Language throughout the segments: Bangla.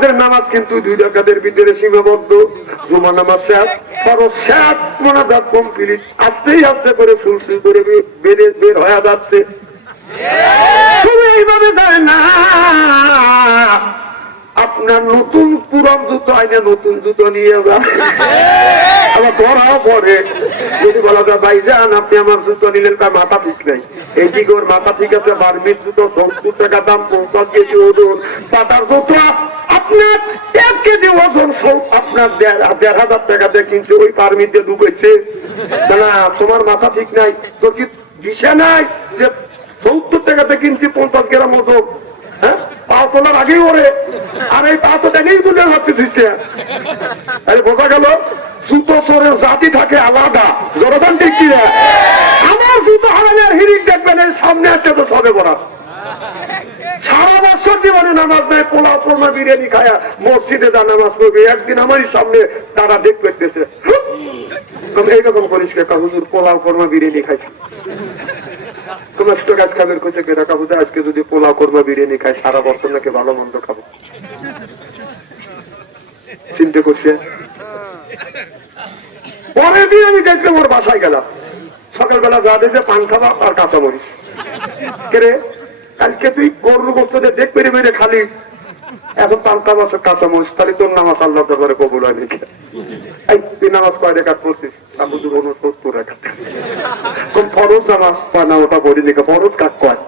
আমাদের নামাজ কিন্তু 2 রাকাতের ভিতরে সীমাবদ্ধ। জুমা নামাজ শেষ, ফরজ শেষ, মোনাজাত কমপ্লিট, আস্তেই আস্তে করে সুলসুল করে বের হয়ে যাচ্ছে। তুমি এইভাবে যায় না, আপনার নতুন পুরান জুতো আইনে নতুন জুতো নিয়ে যান, আবার ধরাও পড়ে। যদি বলা যায় ভাই যান আপনি আমার জুতো নিলেন, তার মাথা ঠিক নাই, এই দিকে ওর মাথা ঠিক আছে, বার্মির জুতো 70 টাকা দাম, 50 কেজি ওজন, পাতার জুতো আপনার 1 কেজি ওজন আপনার 1,500 টাকা দিয়ে কিনছে, ওই পারমিট দিয়ে ঢুকেছে না, তোমার মাথা ঠিক নাই, তো কি দিশা নাই যে 70 টাকাতে কিনছি 50 গ্রাম ওজন, হ্যাঁ পা তোলার আগেই ওরে, আর এই পা তো দেখেই তুলে ভাবতে দিচ্ছে। আরে বোঝা গেল জুতো চোরের জাতি থাকে আলাদা, জনগণ ঠিক কি না? আমার জুতো হারানোর হিরিক দেখবেন এই সামনে একটা তো সবে বড়, সারা বছর জীবনে নামাজ নেয়, পোলাও কোরমা বিরিয়ানি খায়া মসজিদে যা নামাজ পড়বে, একদিন আমারই সামনে তারা দেখ পেতেছে এইরকম করিস কে, হুজুর পোলাও কোরমা বিরিয়ানি খাইছি, তোমার তো গাছ খাবের কোচে কে রাখা বুঝে, আজকে যদি পোলাও কোরমা বিরিয়ানি খাই সারা বছর নাকি ভালো মন্দ খাবো, চিন্তা করছে। পরের দিন আমি দেখলাম ওর বাসায় গেলাম, সকালবেলা যা দেখে পান খাবা আর কাঁচামরিচ, কে কালকে তুই গরুর গোস্ত দেখ পেরে মেরে খালি, এখন পান্তা মাছ কাঁচামরিচ, তাহলে তোর নামাজ আল্লাহ দরবারে কবুল হয় নাকি? তুই নামাজ কয় রেখাত পড়ছিস? আবু দুর 69 রেখাত। কোন ফরজ নামাজ না ওটা পড়ি নাকি, ফরজ কাজ কয়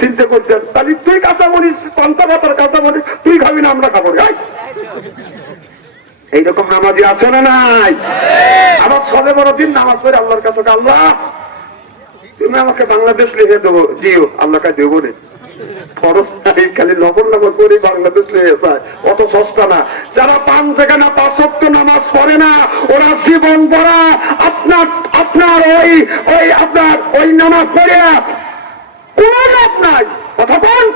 চিন্তা করছেন, তাহলে তুই কাঁচামরিচ পান্তা ভাতার কাঁচামরিচ তুই খাবি না, আমরা খাবো। এইরকম নামাজি আছে না নাই? আবার সবে বড় দিন নামাজ পড়ে আল্লাহর কাছে, আল্লাহ তুমি আমাকে বাংলাদেশ লিখে দেবো, দিও, আল্লাহ কাছে দেবো না, খরচ নাই, খালি লবণ লবণ করে বাংলাদেশ লিখে যায়, অত সস্তা না। যারা 5 থেকে না 5 ওয়াক্ত নামাজ পড়ে না, ওরা জীবন পড়া আপনার ওই নামাজ পড়ে কোন লাভ নাই, কথা কোন?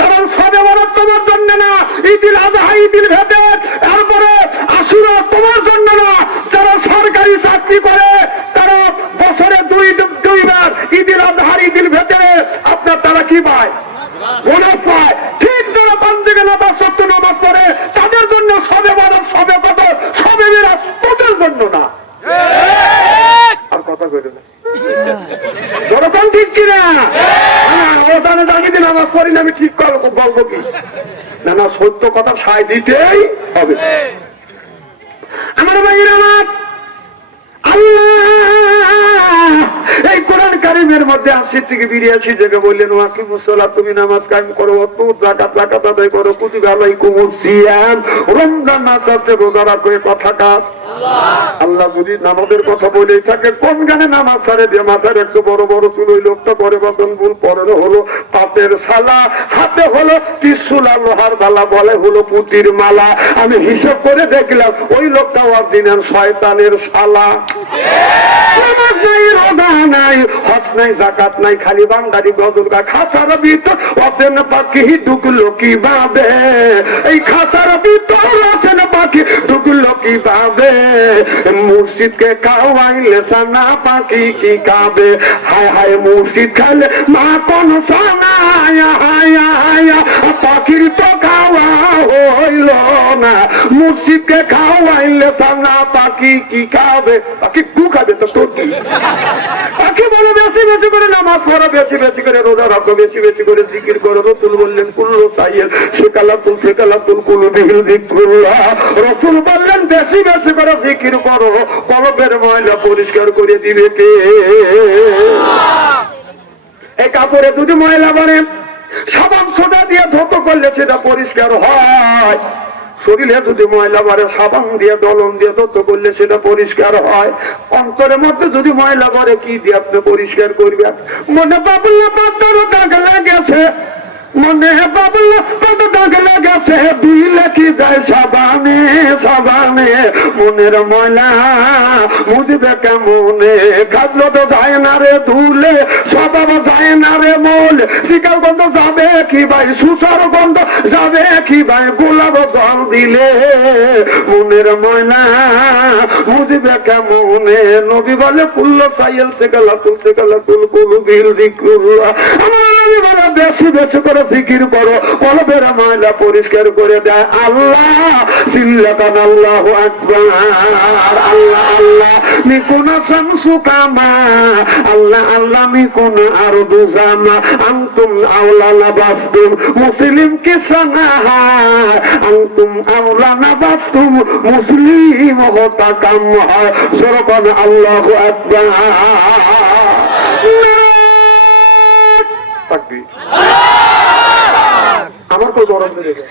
কারণ সবে বরাত তোমার জন্য না, ঈদুল আযহা ঈদুল ফিতর তারপরে আশুরা তোমার জন্য না। যারা সরকারি চাকরি করে তারা বছরে দুইবার ঈদুল আযহা ঈদুল ফিতরে আপনার তারা কি পায়? বোনাস পায়। ঠিক যারা 5 থেকে না 5 ওয়াক্ত নামাজ পড়ে তাদের জন্য সবে বরাত, সবে কদর, সবে মিরাজ তোদের জন্য না। আর কথা কইরে না, জনগণ ঠিক কিনা? ওখানে দাঁড়িয়ে নামাজ পড়ি না, আমি ঠিক বলবো কি না? না, সত্য কথা সায় দিতেই হবে। আমার ভাইয়ের আমার আল্লাহ এই কোরআন কারিমের মধ্যে 80 থেকে 82 জায়গায় বললেন, ওয়াকিমুস সালাত, তুমি নামাজ কায়েম করো, যাকাত আদায় করো, কুতিবা আলাইকুমুস সিয়াম, রমজান মাস আছে রোজা রাখো। কথা কাজ আল্লাহ যদি নামাজের কথা বলেই থাকে, কোন গানে নামাজ ছাড়ে দিয়ে মাথার একটু বড় বড় চুল, ওই লোকটা করে বদন ভুল, পরে হলো পাপের শালা, হাতে হলো ত্রিশূল আর লোহার বালা, বলে হলো পুতির মালা। আমি হিসাব করে দেখলাম ওই লোকটা অরিজিনাল শয়তানের শালা। নামাজ নাই, রোজা নাই, হজ নাই, যাকাত নাই, খালি বান্দারি গজল গা, খাসার ভিতর অচেন পাখি ঢুকলো কিভাবে, এই খাসার ভিতর অচেন পাখি ঢুকলো কিভাবে, মুর্শিদকে খাওয়াইলে সানা পাখি কি খাবে, হায় হায় মুর্শিদ খাইলে মা কোন সানা, পাখির তো খাওয়া হইল না, মুর্শিদকে খাওয়াইলে সানা পাখি কি খাবে, পাখি গু খাবে তো তোর কি? পাখি বলো বেশি বেশি করে নামাজ পড়ো, বেশি বেশি করে রোজা রাখো, বেশি বেশি করে জিকির করো। রসুল বললেন কুল্লু সাইয়েদ সেকালাতুল কুলুবিল যিকরুল্লাহ, রসুল বললেন বেশি বেশি করে জিকির করো, কলবের ময়লা পরিষ্কার করে দিবে কে? এই কাপড়ে যদি ময়লা বাড়ে, সাবান সোডা দিয়ে ধৌত করলে সেটা পরিষ্কার হয়। শরীরে যদি ময়লা বাড়ে, সাবান দিয়ে দলন দিয়ে ধৌত করলে সেটা পরিষ্কার হয়। অন্তরের মধ্যে যদি ময়লা বাড়ে, কি দিয়ে আপনি পরিষ্কার করবেন? মনে বাবুল্লা পাতারও দাগ লেগেছে, মনে বাবুল্লা কত দাগ লেগেছে, দিলে কি যায় সাবানে সাবানে, মনের ময়লা মুজবে কেমনে, কাজলো তো যায় না রে ধুলে, স্বভাব যায় না রে মূল, শিকার গন্ধ যাবে কি ভাই, সুসার গন্ধ যাবে কি ভাই, গোলাপ জল দিলে মনের ময়লা মুজবে কেমনে। নবী বলে কুল্লু সাইয়েল সেকালাতুল কুলুবিল যিকরুল্লাহ। আমার বলে বেশি বেশি করে জিকির করো, কলবের ময়লা পরিষ্কার করে দেয় আল্লাহ। সিল্লাতান আল্লাহু আকবার। আল্লাহ আল্লাহ মিকুন শামসু কামা, আল্লাহ আল্লাহ মিকুন আরদু জামা, আনতুম আওলানা বাসতুম মুসলিম কি সানাহা, আনতুম আওলানা বাসতুম মুসলিম হতা কাম হয়। সরকন আল্লাহু আকবার। আমার তো গরম লেগে